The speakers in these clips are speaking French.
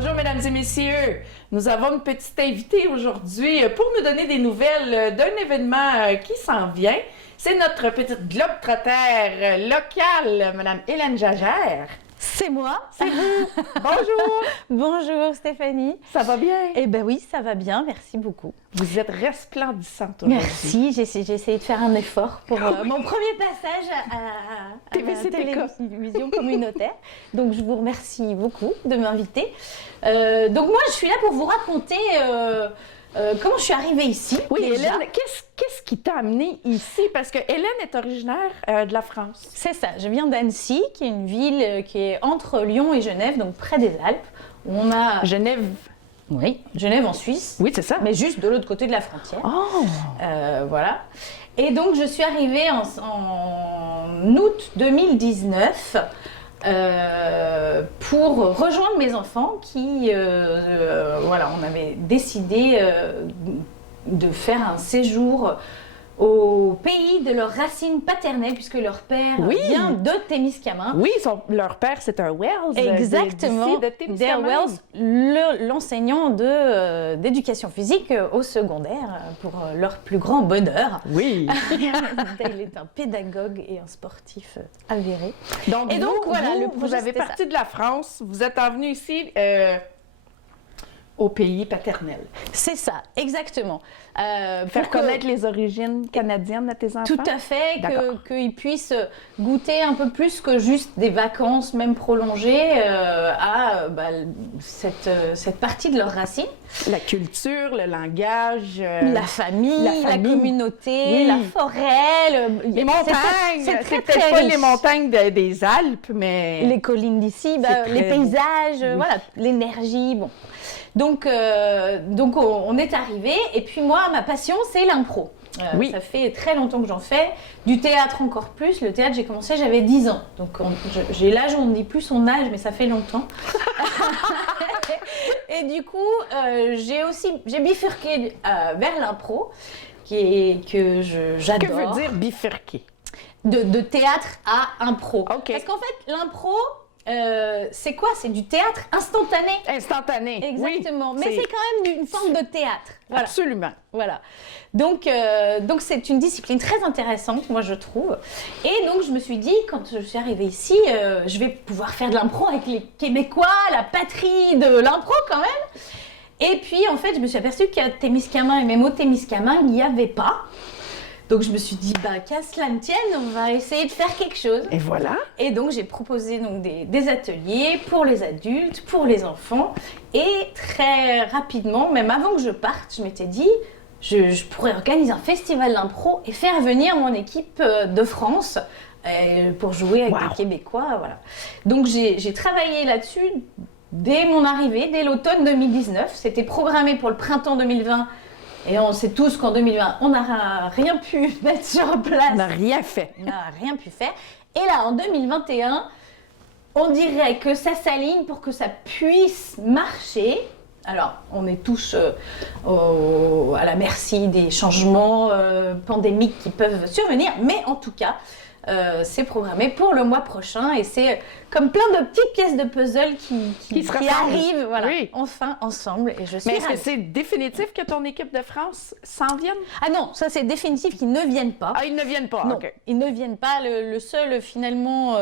Bonjour, mesdames et messieurs. Nous avons une petite invitée aujourd'hui pour nous donner des nouvelles d'un événement qui s'en vient. C'est notre petite globe-trotter locale, Madame Hélène Jagère. C'est moi. C'est vous. Bonjour. Bonjour Stéphanie. Ça va bien? Eh bien oui, ça va bien, merci beaucoup. Vous êtes resplendissante aujourd'hui. Merci, j'ai essayé de faire un effort pour mon premier passage à la télévision communautaire. Donc je vous remercie beaucoup de m'inviter. Donc moi je suis là pour vous raconter comment je suis arrivée ici. Oui, déjà. Hélène, qu'est-ce qui t'a amenée ici? Parce que Hélène est originaire de la France. C'est ça, je viens d'Annecy, qui est une ville qui est entre Lyon et Genève, donc près des Alpes, où on a... Genève. Oui, Genève en Suisse. Oui, c'est ça. Mais juste de l'autre côté de la frontière. Oh! Voilà. Et donc, je suis arrivée en août 2019 pour rejoindre mes enfants qui, voilà, on avait décidé de faire un séjour au pays de leurs racines paternelles, puisque leur père vient de Témiscamingue. Oui, leur père, c'est un Wells. Exactement, de Dale Wells, l'enseignant d'éducation physique au secondaire, pour leur plus grand bonheur. Oui. Dale est un pédagogue et un sportif avéré. Donc, et donc voilà, le projet, vous avez c'était parti de la France, vous êtes envenu ici au pays paternel. C'est ça, exactement. Faire connaître les origines canadiennes de tes enfants? Tout à fait, qu'ils puissent goûter un peu plus que juste des vacances, même prolongées, à cette partie de leurs racines. La culture, le langage... la famille, la communauté, la forêt... les montagnes! C'est peut-être très pas riche. les montagnes des Alpes, mais... Les collines d'ici, les paysages, voilà, l'énergie, bon... Donc on est arrivé, et puis moi, ma passion, c'est l'impro. Ça fait très longtemps que j'en fais. Du théâtre encore plus. Le théâtre, j'ai commencé, j'avais 10 ans. Donc j'ai l'âge, on ne dit plus son âge, mais ça fait longtemps. Et du coup, j'ai bifurqué vers l'impro, que j'adore. Que veut dire bifurquer? De théâtre à impro. Okay. Parce qu'en fait, l'impro... c'est quoi? C'est du théâtre instantané. Instantané. Exactement. Oui, mais c'est quand même une forme de théâtre. Voilà. Absolument. Voilà. Donc c'est une discipline très intéressante, moi je trouve. Et donc je me suis dit, quand je suis arrivée ici, je vais pouvoir faire de l'impro avec les Québécois, la patrie de l'impro quand même. Et puis en fait, je me suis aperçue qu'à Témiscamingue et même au Témiscamingue, il n'y avait pas. Donc je me suis dit, qu'à cela ne tienne, on va essayer de faire quelque chose. Et voilà. Et donc j'ai proposé donc, des ateliers pour les adultes, pour les enfants. Et très rapidement, même avant que je parte, je m'étais dit, je pourrais organiser un festival d'impro et faire venir mon équipe de France pour jouer avec des Québécois. Voilà. Donc j'ai travaillé là-dessus dès mon arrivée, dès l'automne 2019. C'était programmé pour le printemps 2020. Et on sait tous qu'en 2020, on n'a rien pu mettre sur place. On n'a rien fait. On n'a rien pu faire. Et là, en 2021, on dirait que ça s'aligne pour que ça puisse marcher. Alors, on est tous à la merci des changements pandémiques qui peuvent survenir. Mais en tout cas, c'est programmé pour le mois prochain. Et c'est comme plein de petites pièces de puzzle qui arrivent enfin ensemble. Et je suis Mais est-ce que c'est définitif que ton équipe de France s'en vienne? Ah non, ça c'est définitif qu'ils ne viennent pas. Ah, ils ne viennent pas? Non, okay. Ils ne viennent pas. Le seul finalement,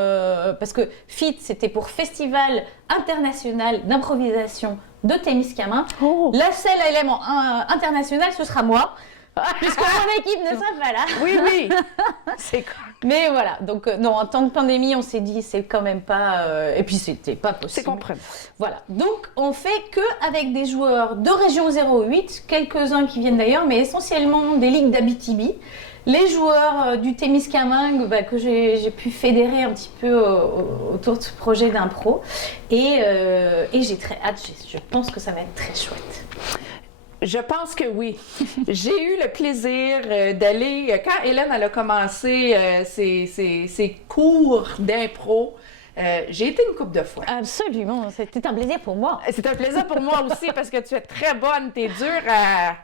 parce que FIT, c'était pour Festival international d'improvisation de Témiscamingue. Oh. La seule élément international, ce sera moi. Puisque mon équipe ne sera pas là. Oui. C'est quoi? Mais voilà, donc non, en temps de pandémie, on s'est dit, c'est quand même pas... et puis, c'était pas possible. C'est compréhensible. Voilà, donc on fait qu'avec des joueurs de région 08, quelques-uns qui viennent d'ailleurs, mais essentiellement des ligues d'Abitibi. Les joueurs du Témiscamingue que j'ai pu fédérer un petit peu autour de ce projet d'impro. Et j'ai très hâte, je pense que ça va être très chouette. Je pense que oui. J'ai eu le plaisir d'aller, quand Hélène elle a commencé ses cours d'impro, j'ai été une couple de fois. Absolument, c'était un plaisir pour moi. C'est un plaisir pour moi aussi parce que tu es très bonne, tu es dure à...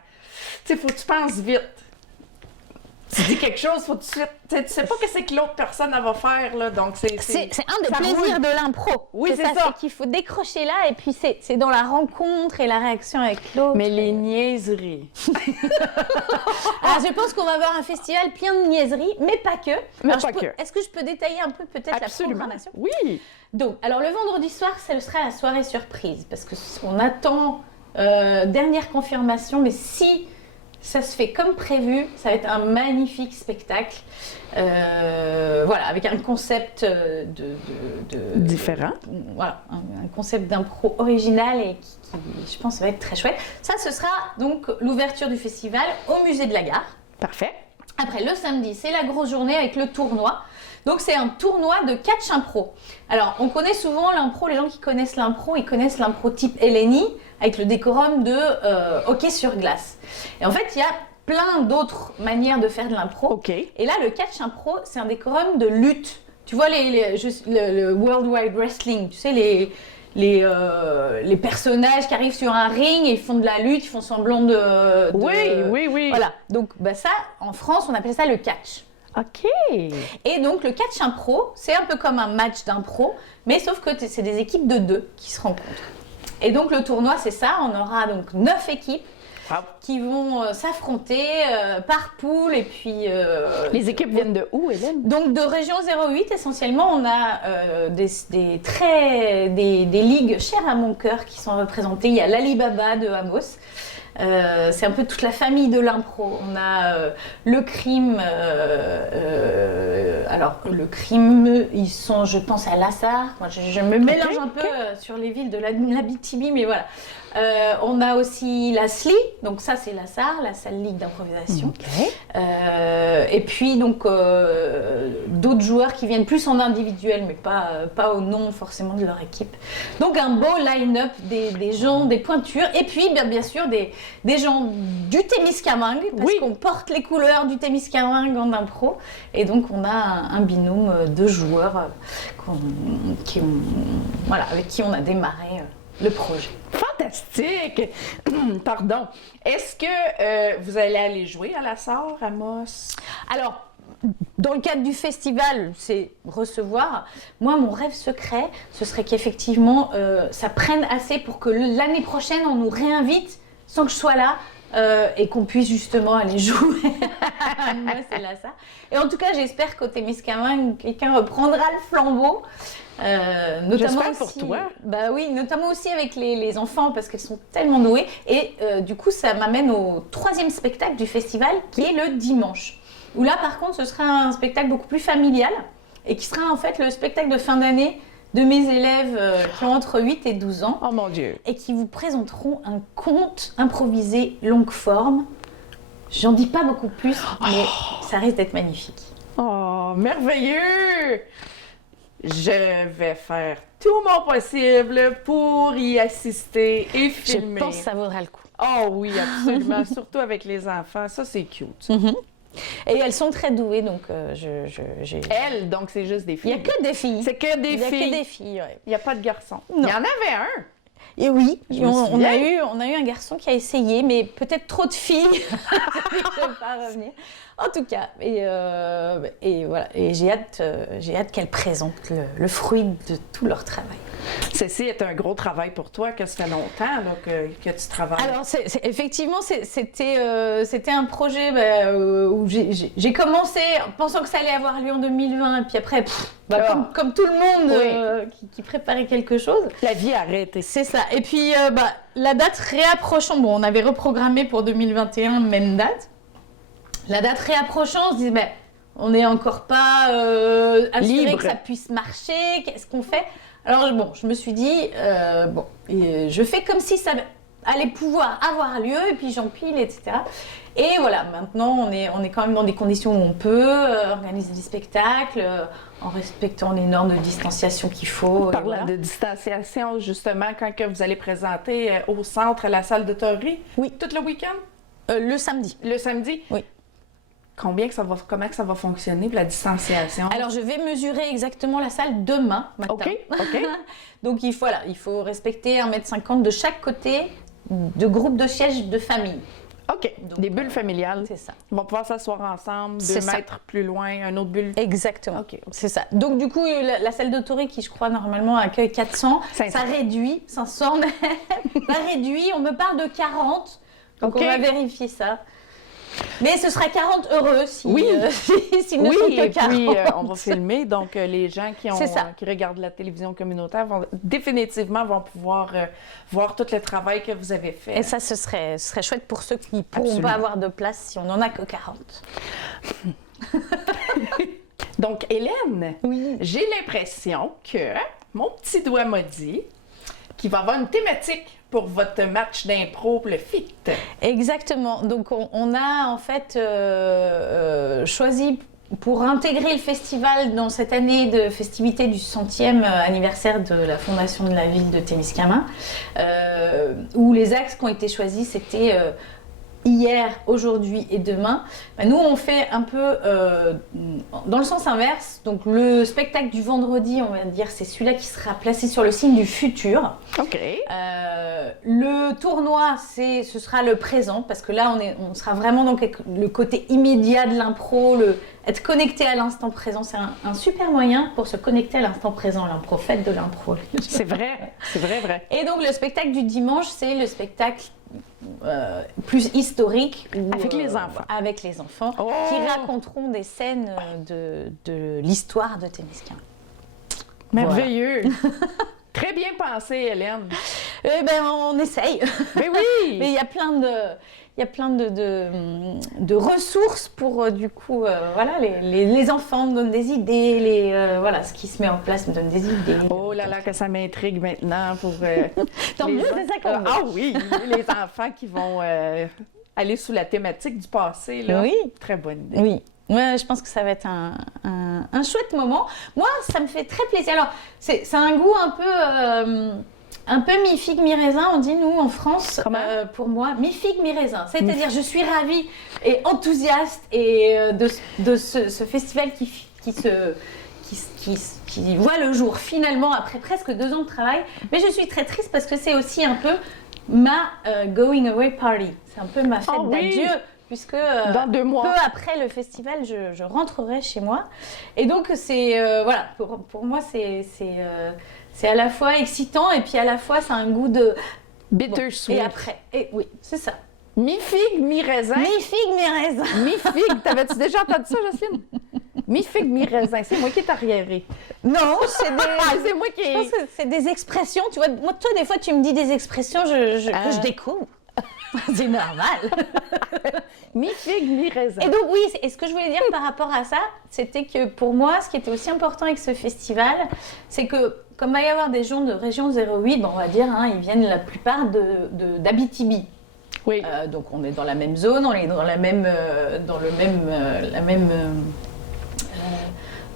Tu sais, il faut que tu penses vite. dis quelque chose, faut tout de suite. Tu sais pas qu'est-ce que l'autre personne elle va faire, là. Donc, C'est un des ça plaisirs roule. de l'impro. Oui, c'est ça. C'est qu'il faut décrocher là et puis c'est dans la rencontre et la réaction avec l'autre. Mais les niaiseries. Alors, je pense qu'on va avoir un festival plein de niaiseries, mais pas que. Mais Alors, pas que. Est-ce que je peux détailler un peu peut-être la Absolument. programmation? Oui. Donc, alors le vendredi soir, ce sera la soirée surprise parce que on attend dernière confirmation, mais si ça se fait comme prévu, ça va être un magnifique spectacle. Voilà, avec un concept Différent. Voilà, un concept d'impro original et qui, je pense, va être très chouette. Ça, ce sera donc l'ouverture du festival au musée de la Gare. Parfait. Après, le samedi, c'est la grosse journée avec le tournoi. Donc, c'est un tournoi de catch impro. Alors, on connaît souvent l'impro, les gens qui connaissent l'impro, ils connaissent l'impro type LNI avec le décorum de hockey sur glace. Et en fait, il y a plein d'autres manières de faire de l'impro. OK. Et là, le catch impro, c'est un décorum de lutte. Tu vois, le World Wide Wrestling, tu sais, les personnages qui arrivent sur un ring et ils font de la lutte, ils font semblant de... Oui. Voilà, donc ça, en France, on appelle ça le catch. OK. Et donc le catch impro, c'est un peu comme un match d'impro, mais sauf que c'est des équipes de 2 qui se rencontrent. Et donc le tournoi, c'est ça, on aura donc 9 équipes Wow. qui vont s'affronter par poule et puis... Les équipes viennent de où, Hélène? Donc de région 08, essentiellement, on a des ligues chères à mon cœur qui sont représentées. Il y a l'Alibaba de Amos. C'est un peu toute la famille de l'impro. On a le crime. Alors, le crime, ils sont, je pense, à Lassar. Moi, je me mélange un peu sur les villes de l'Abitibi, mais voilà. On a aussi la SLI, donc ça c'est Lassar, la salle ligue d'improvisation. OK. Et puis donc d'autres joueurs qui viennent plus en individuel, mais pas au nom forcément de leur équipe. Donc un beau line-up des gens, des pointures, et puis bien sûr des gens du Témiscamingue, parce qu'on porte les couleurs du Témiscamingue en impro. Et donc on a un binôme de joueurs avec qui on a démarré le projet. Fantastique! Pardon. Est-ce que vous allez aller jouer à la Sarre, Amos? Alors, dans le cadre du festival, c'est recevoir. Moi, mon rêve secret, ce serait qu'effectivement, ça prenne assez pour que l'année prochaine, on nous réinvite sans que je sois là et qu'on puisse justement aller jouer. Moi, c'est là ça. Et en tout cas, j'espère qu'au Témiscamingue, quelqu'un reprendra le flambeau. Notamment J'espère pour aussi, toi. Bah oui, notamment aussi avec les enfants parce qu'elles sont tellement douées. Et du coup, ça m'amène au 3e spectacle du festival qui est le dimanche. Où là, par contre, ce sera un spectacle beaucoup plus familial et qui sera en fait le spectacle de fin d'année de mes élèves qui ont entre 8 et 12 ans. Oh mon Dieu! Et qui vous présenteront un conte improvisé longue forme. J'en dis pas beaucoup plus, mais ça risque d'être magnifique. Oh, merveilleux! Je vais faire tout mon possible pour y assister et filmer. Je pense que ça vaudra le coup. Oh oui, absolument. Surtout avec les enfants. Ça, c'est cute. Et elles sont très douées, donc j'ai... Elles, donc, c'est juste des Il filles. n'y a que des filles. C'est que des Il n'y a filles. que des filles, ouais. Il n'y a pas de garçons. Non. Il y en avait un. Et oui, Je me on souviens. a eu un garçon qui a essayé, mais peut-être trop de filles. Je ne vais pas revenir. En tout cas, et voilà, et j'ai hâte qu'elles présentent le fruit de tout leur travail. Ceci est un gros travail pour toi, que ça fait longtemps là, que tu travailles. Alors, effectivement, c'était un projet où j'ai commencé en pensant que ça allait avoir lieu en 2020, et puis après, comme tout le monde qui préparait quelque chose. La vie arrête. C'est ça. Et puis, la date réapprochant, on avait reprogrammé pour 2021, même date. La date réapprochant, on se dit, on n'est encore pas assuré Libre. que ça puisse marcher, qu'est-ce qu'on fait? Alors, je me suis dit, je fais comme si ça allait pouvoir avoir lieu, et puis j'empile, etc. Et voilà, maintenant, on est quand même dans des conditions où on peut organiser des spectacles, en respectant les normes de distanciation qu'il faut. Parlant Voilà. de distanciation, justement, quand que vous allez présenter au centre, à la salle de théorie, Oui. tout le week-end, Le samedi. le samedi, Oui. comment que ça va fonctionner, la distanciation? Alors, je vais mesurer exactement la salle demain matin. OK. Donc, il faut respecter 1,50 m de chaque côté de groupe de sièges de famille. OK. Donc, des bulles familiales. C'est ça. Ils vont pouvoir s'asseoir ensemble, 2 C'est ça. mètres plus loin, un autre bulle. Exactement. OK. C'est ça. Donc, du coup, la salle de Toré, qui je crois normalement accueille 400, 500. ça réduit, 500 même, ça réduit. On me parle de 40. Donc, OK. on va vérifier ça. Mais ce sera 40 heureux si, Oui. s'ils ne Oui, sont et que 40. puis on va filmer, donc les gens C'est ça. qui regardent la télévision communautaire vont définitivement pouvoir voir tout le travail que vous avez fait. Et ça, ce serait chouette pour ceux qui ne pourront Absolument. pas avoir de place si on n'en a que 40. Donc, Hélène, Oui. j'ai l'impression que mon petit doigt m'a dit qu'il va y avoir une thématique pour votre match d'impro, le FIT. Exactement. Donc, on a en fait choisi pour intégrer le festival dans cette année de festivité du 100e anniversaire de la fondation de la ville de Témiscamingue, où les axes qui ont été choisis, c'était hier, aujourd'hui et demain. Ben, nous, on fait un peu dans le sens inverse. Donc, le spectacle du vendredi, on va dire, c'est celui-là qui sera placé sur le signe du futur. OK. Le tournoi, ce sera le présent, parce que là, on sera vraiment dans le côté immédiat de l'impro, être connecté à l'instant présent. C'est un super moyen pour se connecter à l'instant présent, l'impro, fête de l'impro. C'est vrai, vrai. Et donc, le spectacle du dimanche, c'est le spectacle plus historique. Avec les enfants. Avec les enfants, Oh! qui raconteront des scènes de l'histoire de Témiscamingue. Merveilleux. Très bien pensé, Hélène. On essaye. Mais oui! Mais il y a plein de ressources pour du coup voilà, les enfants me donnent des idées, voilà, ce qui se met en place me donne des idées. Oh là là, que ça m'intrigue maintenant pour Tant les mieux, gens- c'est ça qu'on veut. Ah oui, les enfants qui vont aller sous la thématique du passé, là. Oui. Très bonne idée. Oui. Ouais, je pense que ça va être un chouette moment. Moi, ça me fait très plaisir. Alors, c'est un goût un peu mi-figue, mi-raisin, on dit nous en France. Comment? Pour moi, mi-figue, mi-raisin. C'est-à-dire, je suis ravie et enthousiaste de ce festival qui voit le jour finalement après presque 2 ans de travail. Mais je suis très triste parce que c'est aussi un peu ma going away party. C'est un peu ma fête Oh oui! d'adieu. Puisque Dans 2 mois. peu après le festival, je rentrerai chez moi. Et donc, c'est voilà, pour moi, c'est à la fois excitant et puis à la fois, c'est un goût de. Bittersweet. Et après, oui, c'est ça. Mi-figue, mi-raisin. Mi-figue, mi-raisin. Mi-figue. T'avais-tu déjà entendu ça, Jocelyne? Mi-figue, mi-raisin. C'est moi qui est arriéré. Non, c'est C'est moi qui je pense que c'est des expressions. Tu vois, moi, toi, des fois, tu me dis des expressions que je découvre. C'est normal. Mi-figue, mi-raisin. Et donc oui, et ce que je voulais dire par rapport à ça, c'était que pour moi, ce qui était aussi important avec ce festival, c'est que comme il va y avoir des gens de région 08, on va dire, ils viennent la plupart d'Abitibi. Oui. Donc on est dans la même zone, on est dans le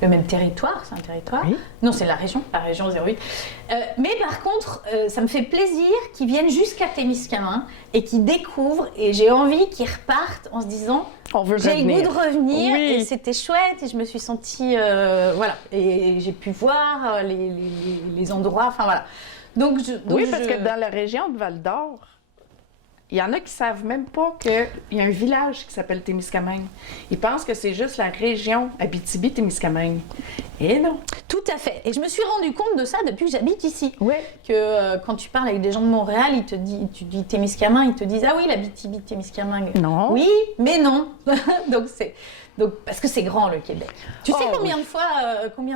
même territoire, c'est un territoire. Oui. Non, c'est la région 08. Mais par contre, ça me fait plaisir qu'ils viennent jusqu'à Témiscamingue et qu'ils découvrent, et j'ai envie qu'ils repartent en se disant On veut j'ai le revenir. goût de revenir, Oui. et c'était chouette, et je me suis sentie, voilà, et j'ai pu voir les endroits, enfin voilà. Donc, Oui, parce que dans la région de Val-d'Or, il y en a qui savent même pas qu'il y a un village qui s'appelle Témiscamingue. Ils pensent que c'est juste la région Abitibi-Témiscamingue. Et non. Tout à fait. Et je me suis rendu compte de ça depuis que j'habite ici. Oui. Que quand tu parles avec des gens de Montréal, tu dis Témiscamingue, ils te disent ah oui, l'Abitibi-Témiscamingue. Non. Oui, mais non. donc parce que c'est grand le Québec. Tu sais Oh, combien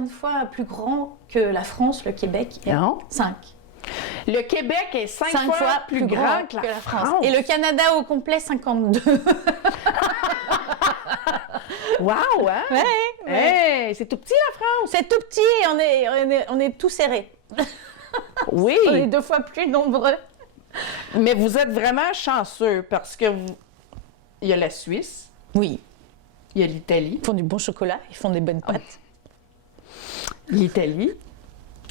de fois plus grand que la France, le Québec? Non. 5. Le Québec est 5 fois plus grand que la France. Et le Canada au complet, 52. Wow, hein? Ouais. Hey, c'est tout petit, la France. C'est tout petit et on est tout serré. Oui. On est 2 fois plus nombreux. Mais vous êtes vraiment chanceux parce que il y a la Suisse, Oui. il y a l'Italie. Ils font du bon chocolat, ils font des bonnes pâtes. L'Italie,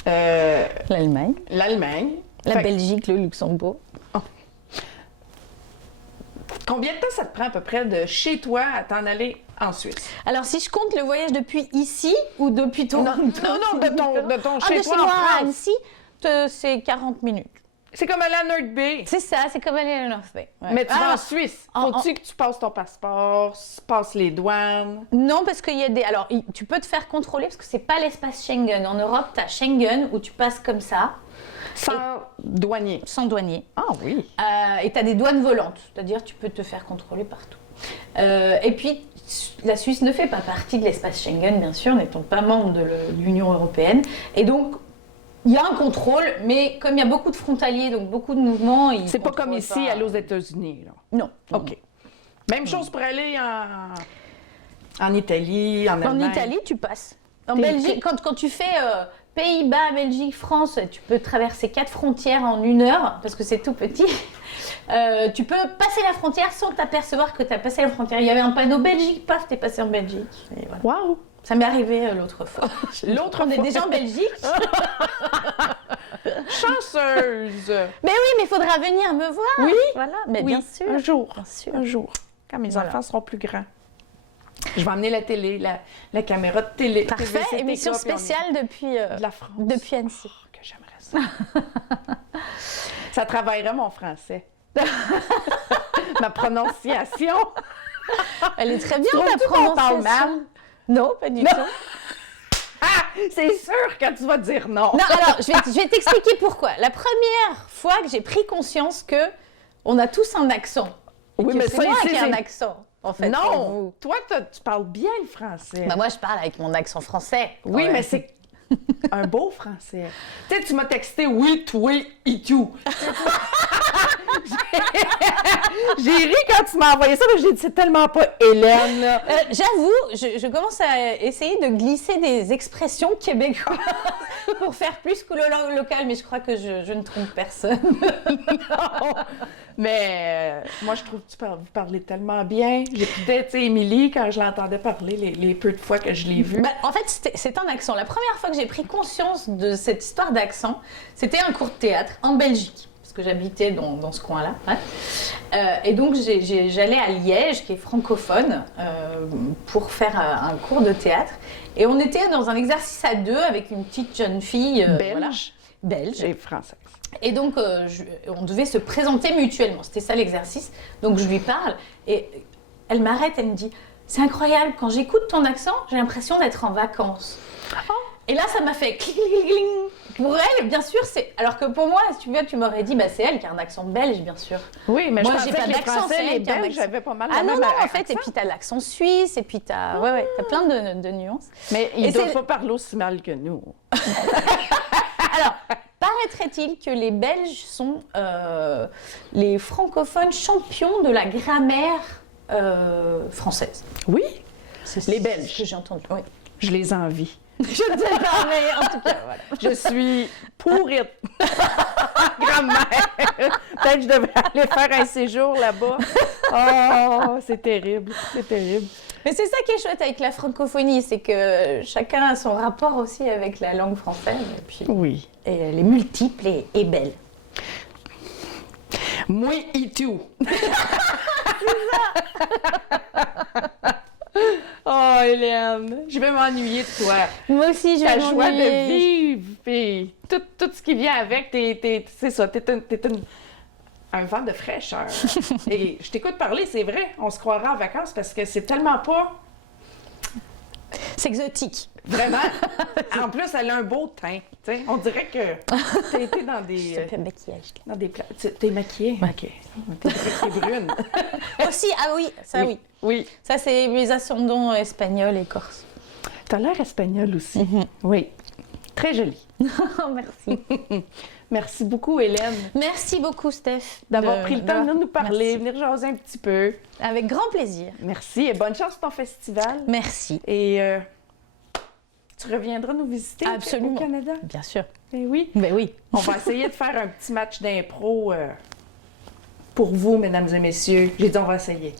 L'Allemagne, l'Allemagne. la Fait- Belgique, le Luxembourg. Combien de temps ça te prend à peu près de chez toi à t'en aller en Suisse? Alors, si je compte le voyage depuis ici ou depuis Toronto? Non, de ton Ah, chez de toi chez en moi à France. Annecy, c'est 40 minutes. C'est comme aller à North Bay. C'est ça, c'est comme aller à North Bay. Ouais. Mais tu vas en Suisse. Faut-tu que tu passes ton passeport, passes les douanes? Non, parce qu'il y a des... Alors, tu peux te faire contrôler parce que c'est pas l'espace Schengen. En Europe, tu as Schengen où tu passes comme ça. Sans douanier. Sans douanier. Ah oui. Et tu as des douanes volantes. C'est-à-dire tu peux te faire contrôler partout. Et puis, la Suisse ne fait pas partie de l'espace Schengen, bien sûr, n'étant pas membre de l'Union européenne. Et donc, il y a un contrôle, mais comme il y a beaucoup de frontaliers, donc beaucoup de mouvements... C'est pas comme ici, aller aux États-Unis, là. Non. OK. Même chose pour aller en Italie, en Allemagne. En Italie, tu passes. En Belgique, quand tu fais Pays-Bas, Belgique, France, tu peux traverser 4 frontières en 1 heure, parce que c'est tout petit. Tu peux passer la frontière sans t'apercevoir que tu as passé la frontière. Il y avait un panneau Belgique, paf, t'es passé en Belgique. Et voilà. Wow! Ça m'est arrivé l'autre fois. On est déjà en Belgique. Chanceuse! Mais oui, mais il faudra venir me voir. Oui? Voilà, mais Oui, bien sûr. un jour. Bien sûr. Un jour, quand mes enfants seront plus grands. Je vais emmener la télé, la caméra de télé. Parfait, TVC, émission TK, puis spéciale depuis, de la France. depuis Annecy. Oh, que j'aimerais ça. Ça travaillerait mon français. Ma prononciation. Elle est très bien, Trouves-tu ta qu'on parle prononciation. mal? Non, pas du tout. Ah, c'est sûr que tu vas dire non. Non, alors, je vais t'expliquer pourquoi. La première fois que j'ai pris conscience que on a tous un accent. Oui, que mais c'est ça, moi ici, qui ai c'est- un accent, en fait. pour Non, vous. toi, tu parles bien le français. Bah, moi, je parle avec mon accent français. Oui, Ouais. mais c'est un beau français. Tu sais, tu m'as texté oui, toi et tout. J'ai ri quand tu m'as envoyé ça, mais j'ai dit c'est tellement pas Hélène. Là. J'avoue, je commence à essayer de glisser des expressions québécoises pour faire plus que le langue locale, mais je crois que je ne trompe personne. Non. Mais moi, je trouve que vous parlez tellement bien. J'écoutais, tu sais, Émilie, quand je l'entendais parler, les peu de fois que je l'ai vue. Bah, en fait, c'est un accent. La première fois que j'ai pris conscience de cette histoire d'accent, c'était un cours de théâtre en Belgique, parce que j'habitais dans ce coin-là. Ouais. Et donc, j'allais à Liège, qui est francophone, pour faire un cours de théâtre. Et on était dans un exercice à 2 avec une petite jeune fille Belge voilà, belge. et française. Et donc, on devait se présenter mutuellement. C'était ça l'exercice. Donc, je lui parle et elle m'arrête, elle me dit « C'est incroyable, quand j'écoute ton accent, j'ai l'impression d'être en vacances. Et là, ça m'a fait cling, cling, cling. Pour elle, bien sûr, c'est... Alors que pour moi, si tu veux, tu m'aurais dit, bah, c'est elle qui a un accent belge, bien sûr. Oui, mais Moi, je j'ai pensais pas que les d'accent, Français, c'est les elle qui a un Belges, accent. j'avais pas mal Ah le non, même non, en fait, accent. et puis t'as l'accent suisse, et puis t'as... Ouais, t'as plein de nuances. Mais ils Et ne doivent c'est- pas parler aussi mal que nous. Alors, paraîtrait-il que les Belges sont les francophones champions de la grammaire française. Oui, C'est Les Belges. ce que j'ai entendu. Oui. je les envie. Je ne sais pas, mais en tout cas, voilà. Je suis pourrite. Grand-mère. Peut-être que je devrais aller faire un séjour là-bas. Oh, c'est terrible, c'est terrible. Mais c'est ça qui est chouette avec la francophonie, c'est que chacun a son rapport aussi avec la langue française, et puis Oui. et elle est multiple et belle. Moi et tout. Oh, Hélène, je vais m'ennuyer de toi. Moi aussi, je Ta vais joie de m'ennuyer. vivre, puis tout ce qui vient avec, c'est ça, t'es un vent de fraîcheur. Et je t'écoute parler, c'est vrai, on se croira en vacances parce que c'est tellement pas C'est exotique. vraiment. En plus, elle a un beau teint. Tu sais, on dirait que t'as été dans Je des fais le maquillage. dans des plats. T'es maquillée. Ok. T'es brune. Aussi, ah oui, ça oui. Oui. Ça, c'est mes ascendants espagnols et corses. T'as l'air espagnole aussi. Oui. Très jolie. Oh, merci. Merci beaucoup, Hélène, Merci beaucoup, Steph. d'avoir pris le temps de d'avoir- nous parler, Merci. venir jaser un petit peu. Avec grand plaisir. Merci et bonne chance pour ton festival. Merci. Et tu reviendras nous visiter Absolument. au Canada. Bien sûr. Eh oui. Ben oui. On va essayer de faire un petit match d'impro pour vous, mesdames et messieurs. J'ai dit on va essayer.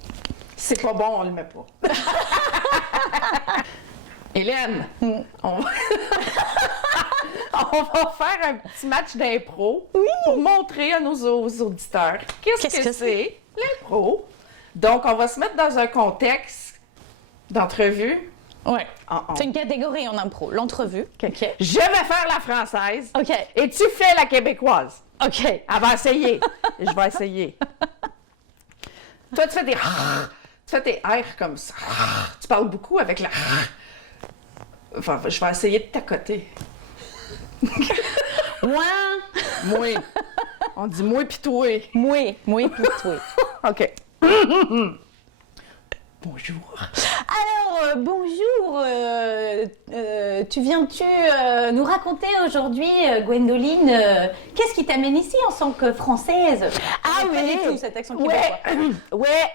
Si c'est pas bon, on le met pas. Hélène, on va... on va faire un petit match d'impro pour montrer à nos auditeurs qu'est-ce que c'est l'impro. Donc, on va se mettre dans un contexte d'entrevue Ouais. En C'est une catégorie en impro, l'entrevue. Ok. Je vais faire la française. Ok. Et tu fais la québécoise. Ok. Elle va essayer. Je vais essayer. Toi, tu fais des... Tu fais tes R comme ça. Tu parles beaucoup avec la... Enfin, je vais essayer de t'accoter. Moi. Moi. On dit moi pis toi. Moi, puis toi. OK. Bonjour. Alors, bonjour. Tu viens-tu nous raconter aujourd'hui, Gwendoline, qu'est-ce qui t'amène ici en tant que Française? Ah Pas oui. du tout cet accent québécois. Ouais.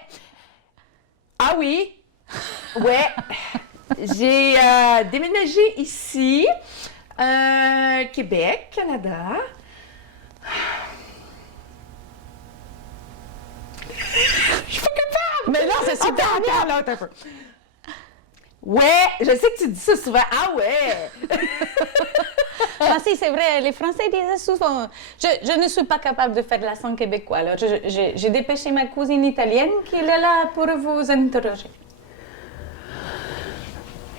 Ah oui. Ouais. J'ai déménagé ici, Québec, Canada. Je suis pas capable. Mais non, c'est super bien. Attends un peu. Ouais, je sais que tu dis ça souvent. Ah ouais. Ah si, c'est vrai, les Français disaient souvent, je ne suis pas capable de faire l'accent québécois. Alors, j'ai dépêché ma cousine italienne qui est là pour vous interroger.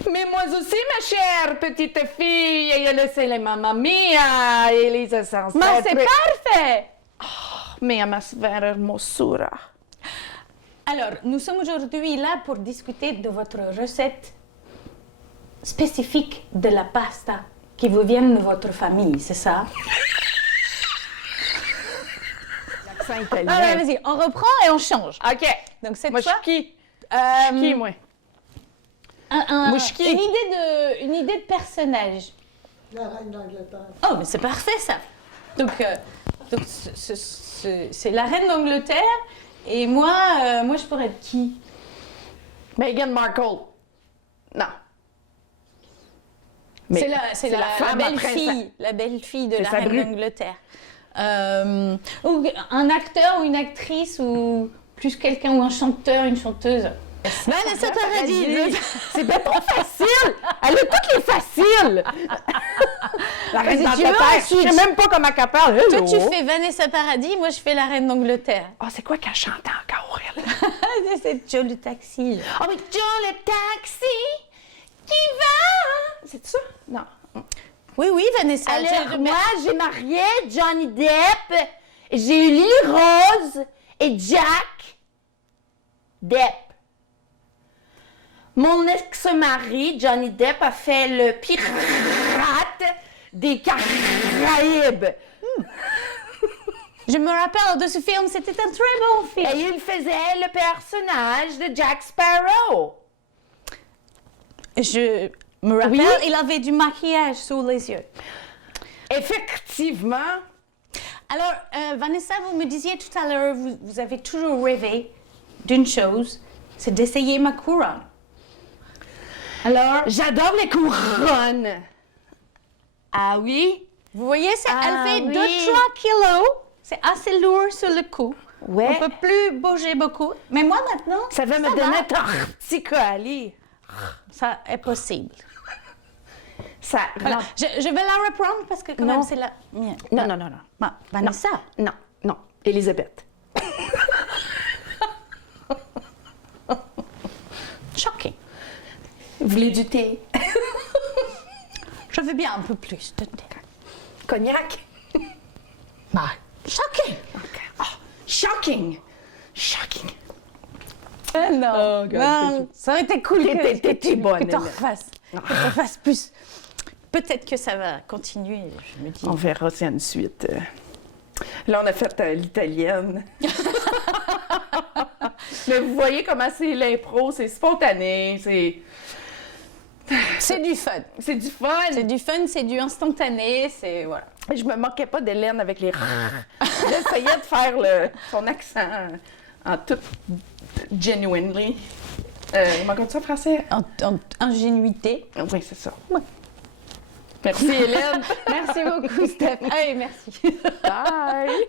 Mais moi aussi, ma chère petite fille, io sei la mamma mia e Elisa sono Mais c'est sempre... parfait! Mia vera hermosura. Alors, nous sommes aujourd'hui là pour discuter de votre recette spécifique de la pasta qui vous vient de votre famille, c'est ça? L'accent italien. Ah, vas-y, on reprend et on change. OK. Donc, cette Moi, je fois, suis qui? Je suis qui, moi? Moi, je suis qui? Une idée de personnage. La reine d'Angleterre. Oh, mais c'est parfait ça. Donc c'est la reine d'Angleterre et moi je pourrais être qui? Meghan Markle. Non. Mais C'est la femme à belle-fille, la belle-fille de C'est la sa reine bru. d'Angleterre. Ou un acteur ou une actrice ou plus quelqu'un ou un chanteur, une chanteuse. Vanessa Paradis. C'est bien trop facile. Elle a toutes les faciles. La reine Si tu veux, d'Angleterre. Je ensuite- sais même pas comment elle parle. Toi tu fais Vanessa Paradis, moi je fais la reine d'Angleterre. Ah, c'est quoi qu'elle chante encore, elle? C'est Joe le taxi. Oh, mais Joe le taxi qui va... C'est ça? Non. Oui, Vanessa. Alors, moi, j'ai marié Johnny Depp, j'ai eu Lily Rose et Jack Depp. Mon ex-mari, Johnny Depp, a fait le pirate des Caraïbes. Je me rappelle de ce film, c'était un très bon film. Et il faisait le personnage de Jack Sparrow. Je me rappelle, il avait du maquillage sous les yeux. Effectivement. Alors, Vanessa, vous me disiez tout à l'heure, vous avez toujours rêvé d'une chose, c'est d'essayer ma couronne. Alors, J'adore les couronnes. Ah oui? vous voyez, Ah elle fait oui. 2-3 kilos, c'est assez lourd sur le cou. Ouais. On peut plus bouger beaucoup. Mais moi, maintenant, Ça va me donner un torticolis. ça est possible. Ça... Voilà. Je vais la reprendre parce que quand Non. même, c'est la mienne. Non, non, non, non. Ah, Vanessa. Non, non. Elisabeth. Shocking. Vous voulez du thé? Je veux bien un peu plus de thé. Cognac? Bah, shocking. OK. Ah, shocking. Shocking. Non, Oh, God, non, ça aurait été cool T'étais bonne, que t'en elle. refasses. Que t'en fasses plus. Peut-être que ça va continuer, je me dis. On verra s'il y a une suite. Là, on a fait l'italienne. Mais vous voyez comment c'est l'impro, c'est spontané, C'est du fun. c'est du fun. C'est du fun, c'est du instantané, c'est... Voilà. Je me moquais pas d'Hélène avec les... J'essayais de faire son accent en tout genuinely. Comment on dit ça en français? En ingénuité. Oui, c'est ça. Merci Hélène. Merci beaucoup, Steph. Allez, merci. Bye.